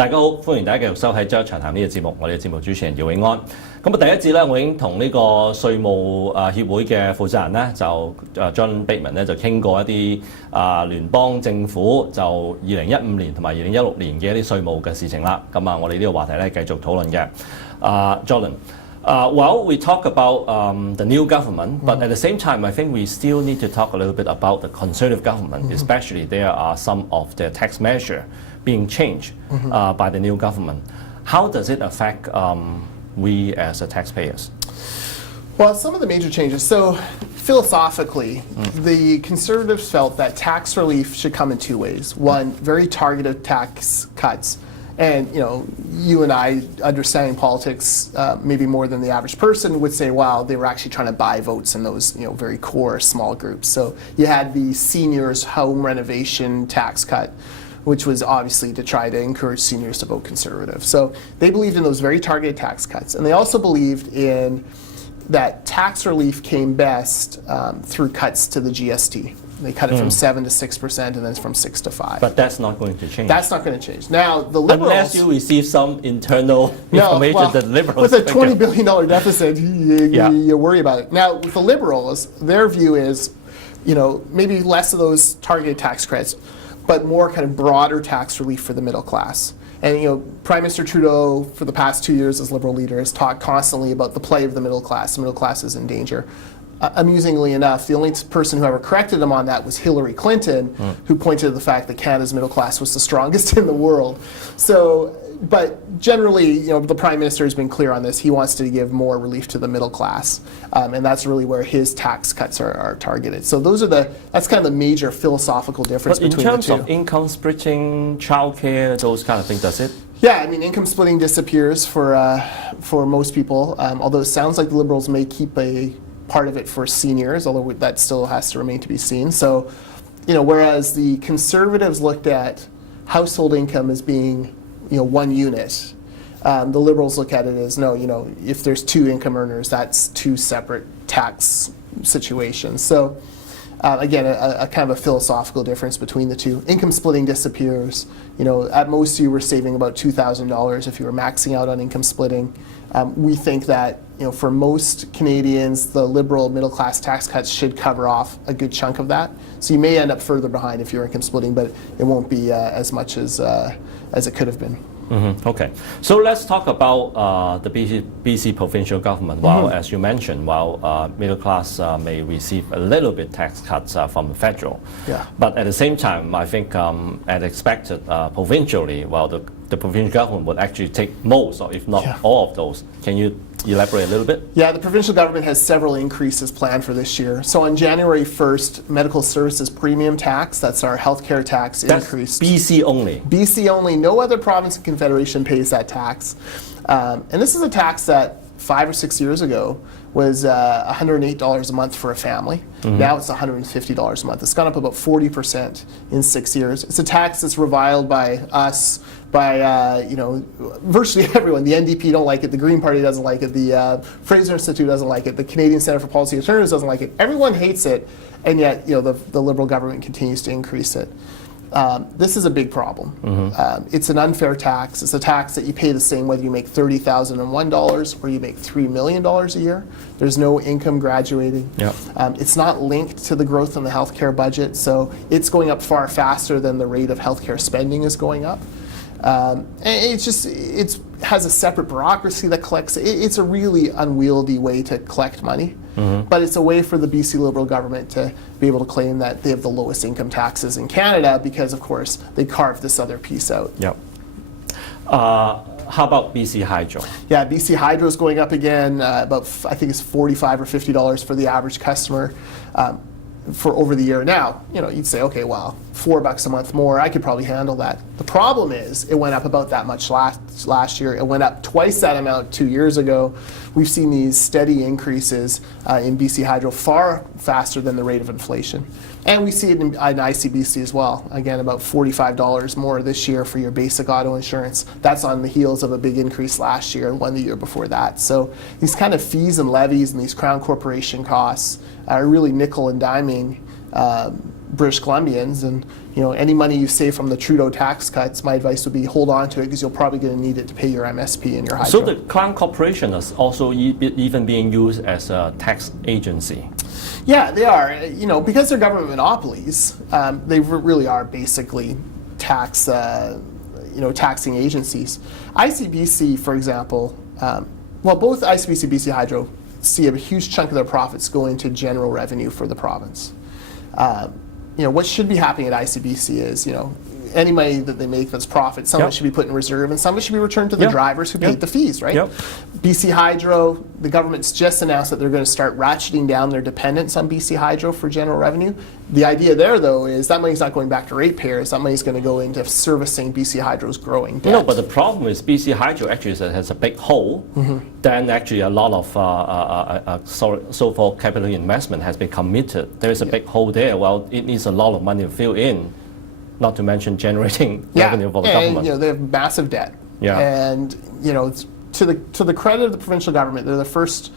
大家好，歡迎大家繼續收睇《週一長談》呢個節目，我哋嘅節目主持人姚永安。咁第一節咧，我已經同呢個稅務協會嘅負責人咧，就John Bateman 咧就傾過一啲聯邦政府就2015年同埋2016年嘅一啲稅務嘅事情啦。咁我哋呢個話題咧繼續討論嘅。Jordan. Well, we talk about the new government, but at the same time, I think we still need to talk a little bit about the conservative government, especially there are some of the tax measures being changed by the new government. How does it affect we as the taxpayers? Well, some of the major changes. So philosophically, the conservatives felt that tax relief should come in two ways. One, very targeted tax cuts. And you and I, understanding politics maybe more than the average person, would say, wow, they were actually trying to buy votes in those very core small groups. So you had the seniors home renovation tax cut, which was obviously to try to encourage seniors to vote conservative. So they believed in those very targeted tax cuts. And they also believed in that tax relief came best through cuts to the GST. They cut it from 7 to 6%, and then from 6 to 5. But that's not going to change. That's not going to change. Now, the Liberals... Unless you receive some internal information that the Liberals... With a $20 billion deficit, you worry about it. Now, with the Liberals, their view is, maybe less of those targeted tax credits, but more kind of broader tax relief for the middle class. And Prime Minister Trudeau, for the past 2 years as Liberal leader, has talked constantly about the plight of the middle class. The middle class is in danger. Amusingly enough, the only person who ever corrected him on that was Hillary Clinton, who pointed to the fact that Canada's middle class was the strongest in the world. So, but generally, the Prime Minister has been clear on this. He wants to give more relief to the middle class, and that's really where his tax cuts are targeted. So that's kind of the major philosophical difference between the two. But in terms of income splitting, childcare, those kind of things, does it? Yeah, I mean, income splitting disappears for most people, although it sounds like the Liberals may keep a part of it for seniors, although that still has to remain to be seen. So, whereas the Conservatives looked at household income as being, one unit, the Liberals look at it as, no, if there's two income earners, that's two separate tax situations. So, again, a kind of a philosophical difference between the two. Income splitting disappears. At most you were saving about $2,000 if you were maxing out on income splitting. We think that for most Canadians, the Liberal middle class tax cuts should cover off a good chunk of that. So you may end up further behind if you're income splitting, but it won't be as much as it could have been. Okay, so let's talk about the BC provincial government. While, as you mentioned, while middle class may receive a little bit tax cuts from the federal, but at the same time, I think as expected, provincially, while the provincial government would actually take most, or if not all of those. Can you elaborate a little bit? Yeah, the provincial government has several increases planned for this year. So on January 1st, medical services premium tax, that's our healthcare tax, increased. BC only? BC only. No other province and confederation pays that tax. And this is a tax that 5 or 6 years ago was $108 a month for a family. Now it's $150 a month. It's gone up about 40% in 6 years. It's a tax that's reviled by us, by virtually everyone. The NDP don't like it. The Green Party doesn't like it. The Fraser Institute doesn't like it. The Canadian Centre for Policy Alternatives doesn't like it. Everyone hates it, and yet the Liberal government continues to increase it. This is a big problem. It's an unfair tax. It's a tax that you pay the same whether you make $30,001 or you make $3 million a year. There's no income graduating. It's not linked to the growth in the healthcare budget, so it's going up far faster than the rate of healthcare spending is going up. And it has a separate bureaucracy that collects. It's a really unwieldy way to collect money, but it's a way for the BC Liberal government to be able to claim that they have the lowest income taxes in Canada because, of course, they carved this other piece out. How about BC Hydro? Yeah, BC Hydro is going up again. About I think it's $45 or $50 for the average customer. For over the year. Now, you'd say, okay, well, $4 a month more, I could probably handle that. The problem is it went up about that much last year. It went up twice that amount 2 years ago. We've seen these steady increases in BC Hydro far faster than the rate of inflation. And we see it in ICBC as well. Again, about $45 more this year for your basic auto insurance. That's on the heels of a big increase last year and one the year before that. So these kind of fees and levies and these Crown Corporation costs are really nickel and diming British Columbians, and any money you save from the Trudeau tax cuts, my advice would be hold on to it because you're probably going to need it to pay your MSP and your hydro. So the Crown Corporation is also even being used as a tax agency. Yeah, they are. Because they're government monopolies, they really are basically taxing agencies. ICBC, for example, both ICBC and BC Hydro see a huge chunk of their profits go into general revenue for the province. What should be happening at ICBC is, any money that they make that's profit, some of it should be put in reserve, and some of it should be returned to the drivers who paid the fees, right? BC Hydro, the government's just announced that they're going to start ratcheting down their dependence on BC Hydro for general revenue. The idea there, though, is that money's not going back to ratepayers. That money's going to go into servicing BC Hydro's growing debt. No, but the problem is BC Hydro actually has a big hole. Then actually a lot of so-called capital investment has been committed. There is a big hole there. Well, it needs a lot of money to fill in, not to mention generating revenue for the government. And they have massive debt. And to the credit of the provincial government, they're the first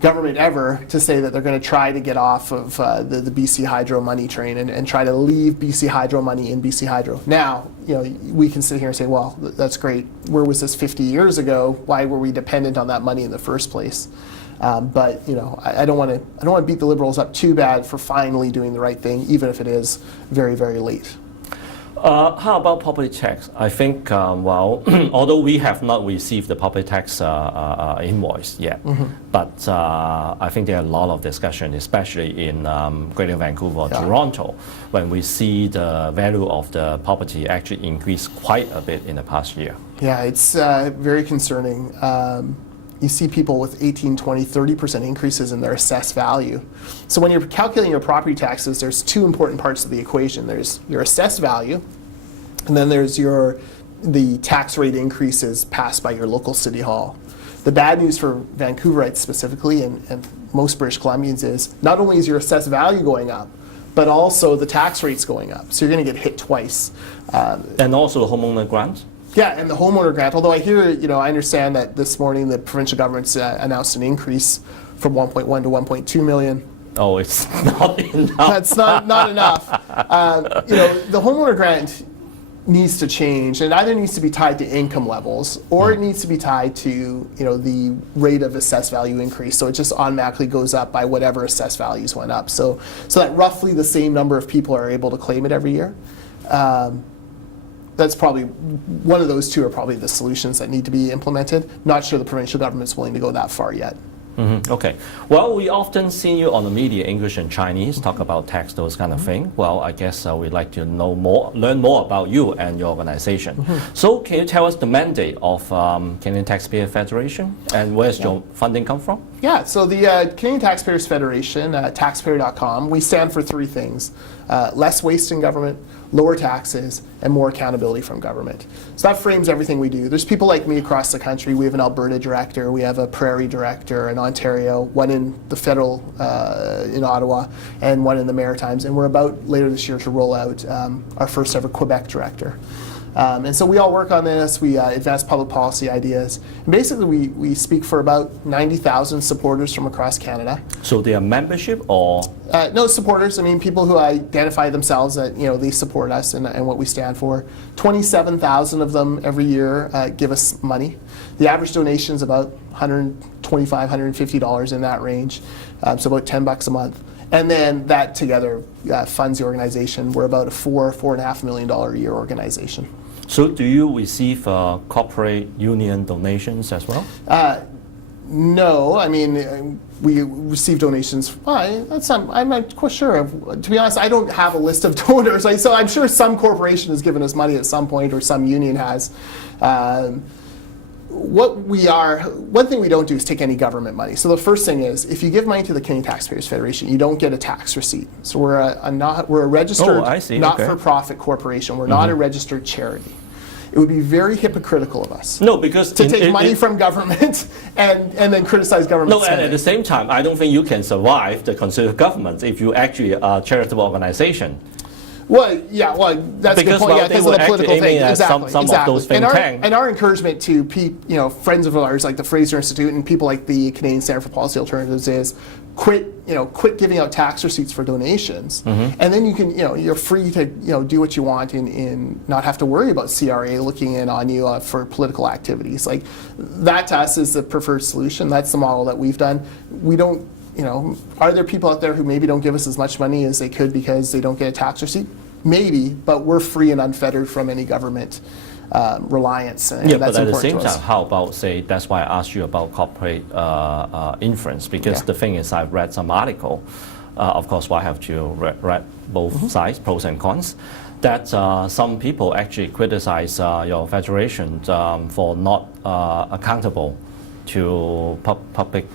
government ever to say that they're going to try to get off of the BC Hydro money train and try to leave BC Hydro money in BC Hydro. Now, we can sit here and say, well, that's great. Where was this 50 years ago? Why were we dependent on that money in the first place? But I don't want to beat the Liberals up too bad for finally doing the right thing, even if it is very, very late. How about property tax? I think, although we have not received the property tax invoice yet, but I think there are a lot of discussion, especially in Greater Vancouver, Toronto, when we see the value of the property actually increase quite a bit in the past year. Yeah, it's very concerning. You see people with 18, 20, 30% increases in their assessed value. So when you're calculating your property taxes, there's two important parts of the equation. There's your assessed value, and then there's the tax rate increases passed by your local city hall. The bad news for Vancouverites specifically, and most British Columbians, is not only is your assessed value going up, but also the tax rate's going up. So you're going to get hit twice. And also the homeowner grant? Yeah, and the homeowner grant, although I understand that this morning the provincial government's announced an increase from 1.1 to 1.2 million. Oh, it's not enough. That's not enough. The homeowner grant needs to change, and either needs to be tied to income levels, or it needs to be tied to the rate of assessed value increase. So it just automatically goes up by whatever assessed values went up. So that roughly the same number of people are able to claim it every year. That's probably one of those two are probably the solutions that need to be implemented. Not sure the provincial government's willing to go that far yet. Okay. Well, we often see you on the media, English and Chinese, talk about tax, those kind of thing. Well, I guess we'd like to learn more about you and your organization. So can you tell us the mandate of Canadian Taxpayer Federation, and where's your funding come from? Yeah, so the Canadian Taxpayers Federation, taxpayer.com, we stand for three things. Less waste in government, lower taxes, and more accountability from government. So that frames everything we do. There's people like me across the country. We have an Alberta director, we have a Prairie director in Ontario, one in the federal in Ottawa, and one in the Maritimes. And we're about later this year to roll out our first ever Quebec director. And so we all work on this, we advance public policy ideas. And basically we speak for about 90,000 supporters from across Canada. So they are membership or? No, supporters. I mean, people who identify themselves that they support us and what we stand for. 27,000 of them every year give us money. The average donation is about $125, $150 in that range, so about $10 a month. And then that together funds the organization. We're about a $4.5 million a year organization. So do you receive corporate union donations as well? No, I mean, we receive donations. I'm not quite sure. To be honest, I don't have a list of donors. So I'm sure some corporation has given us money at some point, or some union has. One thing we don't do is take any government money. So the first thing is, if you give money to the Canadian Taxpayers Federation, you don't get a tax receipt. So we're a registered not-for-profit corporation. We're not a registered charity. It would be very hypocritical of us. No, because to take money from government and then criticize government. No, and at the same time, I don't think you can survive the Conservative government if you actually are a charitable organization. Well, yeah, well, that's a good Because, point. well, Yeah, they because of were the political actually thing. aiming at Exactly, some of exactly. those think tanks. And our encouragement to friends of ours like the Fraser Institute and people like the Canadian Centre for Policy Alternatives is quit giving out tax receipts for donations, and then you can, you're free to, do what you want and not have to worry about CRA looking in on you for political activities. Like that to us is the preferred solution. That's the model that we've done. We don't. Are there people out there who maybe don't give us as much money as they could because they don't get a tax receipt? Maybe, but we're free and unfettered from any government reliance, and Yeah, that's but at the important same to us. time, how about, say, that's why I asked you about corporate influence, because Yeah. the thing is, I've read some article, of course, I have to read both sides, pros and cons, that some people actually criticize your federation for not accountable to public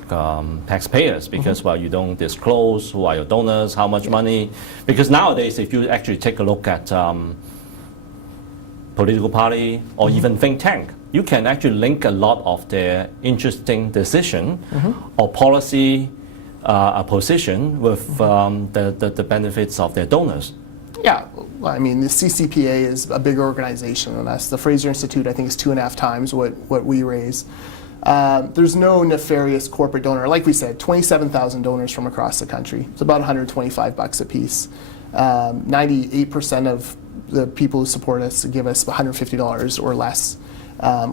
taxpayers because, well, you don't disclose who are your donors, how much money. Because nowadays, if you actually take a look at political party or even think tank, you can actually link a lot of their interesting decision or policy position with the benefits of their donors. Yeah, well, I mean, the CCPA is a bigger organization than us. The Fraser Institute, I think, is 2.5 times what we raise. There's no nefarious corporate donor. Like we said, 27,000 donors from across the country. It's about $125 a piece. 98% of the people who support us give us $150 or less.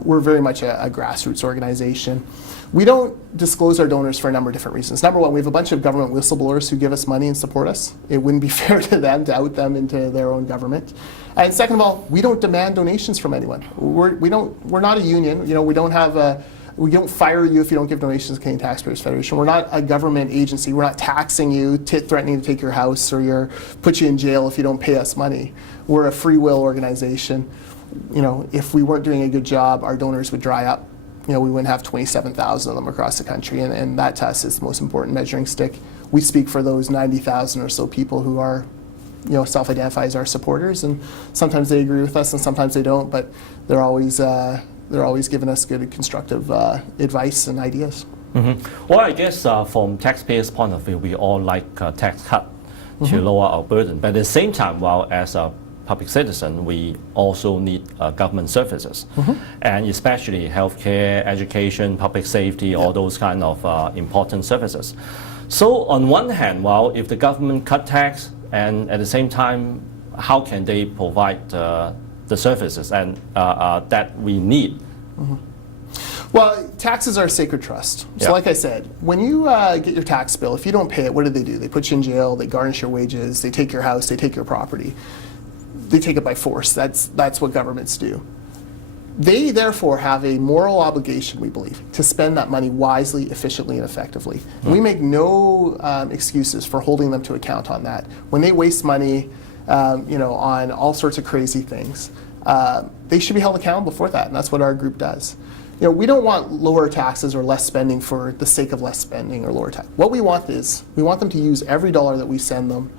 We're very much a grassroots organization. We don't disclose our donors for a number of different reasons. Number one, we have a bunch of government whistleblowers who give us money and support us. It wouldn't be fair to them to out them into their own government. And second of all, we don't demand donations from anyone. We're not a union. We don't fire you if you don't give donations to the Canadian Taxpayers Federation. We're not a government agency. We're not taxing you, threatening to take your house or put you in jail if you don't pay us money. We're a free will organization. If we weren't doing a good job, our donors would dry up. We wouldn't have 27,000 of them across the country, and that to us is the most important measuring stick. We speak for those 90,000 or so people who are, self-identify as our supporters, and sometimes they agree with us and sometimes they don't, but they're always giving us good constructive advice and ideas. Well, I guess from taxpayers' point of view, we all like a tax cut to lower our burden. But at the same time, while as a public citizen, we also need government services, and especially healthcare, education, public safety, all those kind of important services. So on one hand, well, if the government cut tax, and at the same time, how can they provide the services and that we need? Well, taxes are a sacred trust. So like I said, when you get your tax bill, if you don't pay it, what do? They put you in jail, they garnish your wages, they take your house, they take your property. They take it by force. That's what governments do. They therefore have a moral obligation, we believe, to spend that money wisely, efficiently, and effectively. And we make no excuses for holding them to account on that. When they waste money, on all sorts of crazy things, they should be held accountable for that, and that's what our group does. We don't want lower taxes or less spending for the sake of less spending or lower tax. What we want is, we want them to use every dollar that we send them,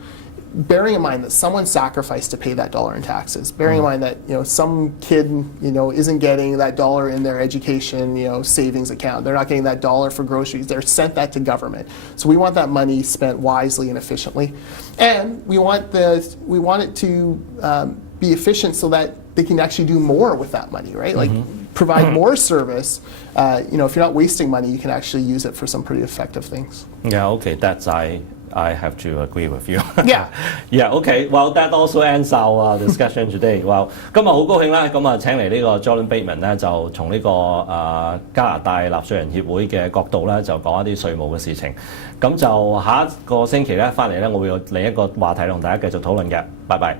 bearing in mind that someone sacrificed to pay that dollar in taxes, bearing in mind that some kid isn't getting that dollar in their education savings account. They're not getting that dollar for groceries. They're sent that to government. So we want that money spent wisely and efficiently, and we want it to be efficient so that they can actually do more with that money, right? Like provide more service. If you're not wasting money, you can actually use it for some pretty effective things. Yeah, okay, that's I have to agree with you. Yeah. Yeah, okay. Well, that also ends our discussion today. Well, 今日好高興啦，咁啊請嚟呢個 Jordan Bateman 咧，就從呢個加拿大納稅人協會嘅角度咧，就講一啲稅務嘅事情。咁就下一個星期咧翻嚟咧，我會有另一個話題同大家繼續討論嘅。拜拜。